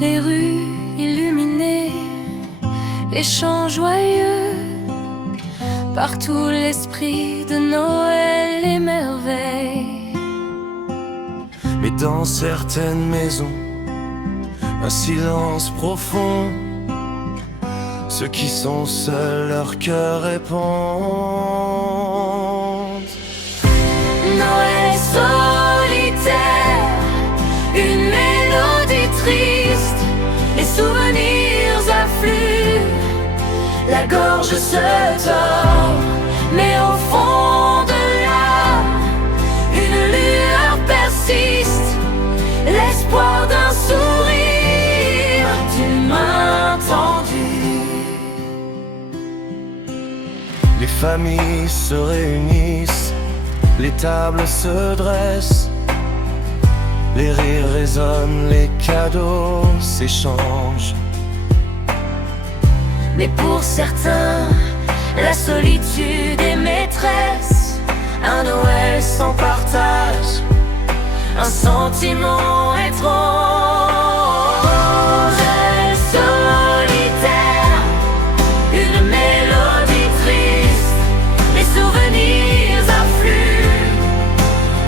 Les rues illuminées, les champs joyeux, partout l'esprit de Noël émerveille. Mais dans certaines maisons, un silence profond. Ceux qui sont seuls, leur cœur répond. Noël solitaire, une mélodie triste, les souvenirs affluent, la gorge se tord, mais au fond de l'âme, une lueur persiste, l'espoir d'un sourire, d'une main tendue. Les familles se réunissent, les tables se dressent, les rires résonnent, les cadeaux s'échangent. Mais pour certains, la solitude est maîtresse. Un Noël sans partage, un sentiment étrange. Noël solitaire, une mélodie triste, les souvenirs affluent,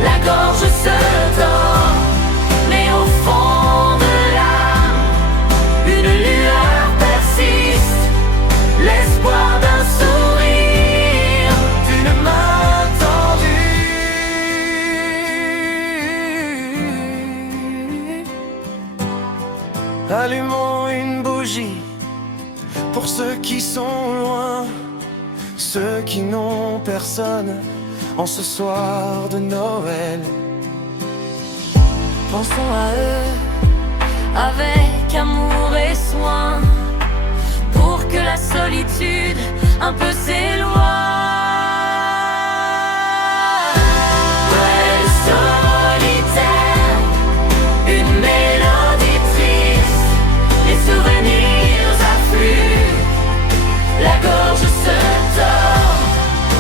la gorge se tord, mais au fond de l'âme, une lueur persiste, l'espoir d'un sourire, d'une main tendue. Allumons une bougie pour ceux qui sont loin, ceux qui n'ont personne en ce soir de Noël. Pensons à eux avec amour et soin, pour que la solitude un peu s'éloigne. Noël solitaire, une mélodie triste, les souvenirs affluent, la gorge se tord,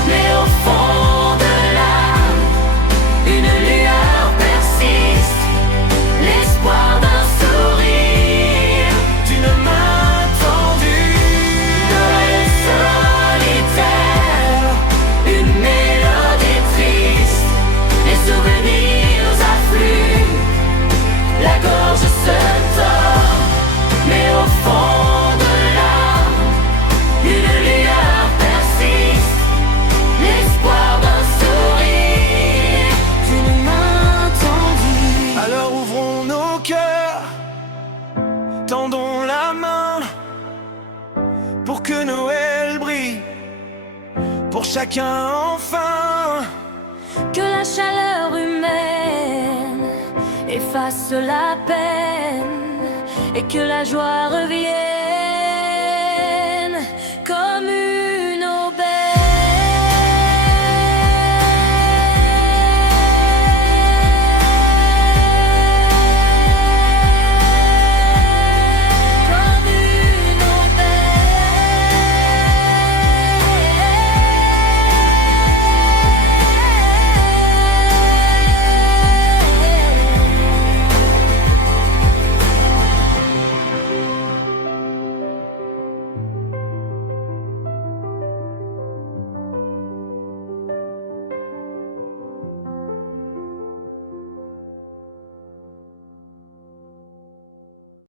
mais au fond de l'âme, une lueur persiste, l'espoir d'un sourire, D'une main tendue. Noël solitaire, une mélodie triste, les souvenirs affluent, la gorge se tord, mais au fond de l'âme, une lueur persiste, l'espoir d'un sourire, d'une main tendue. Alors ouvrons nos cœurs, tendons la main pour que Noël brille pour chacun enfin. Que la chaleur humaine efface la peine et que la joie revienne.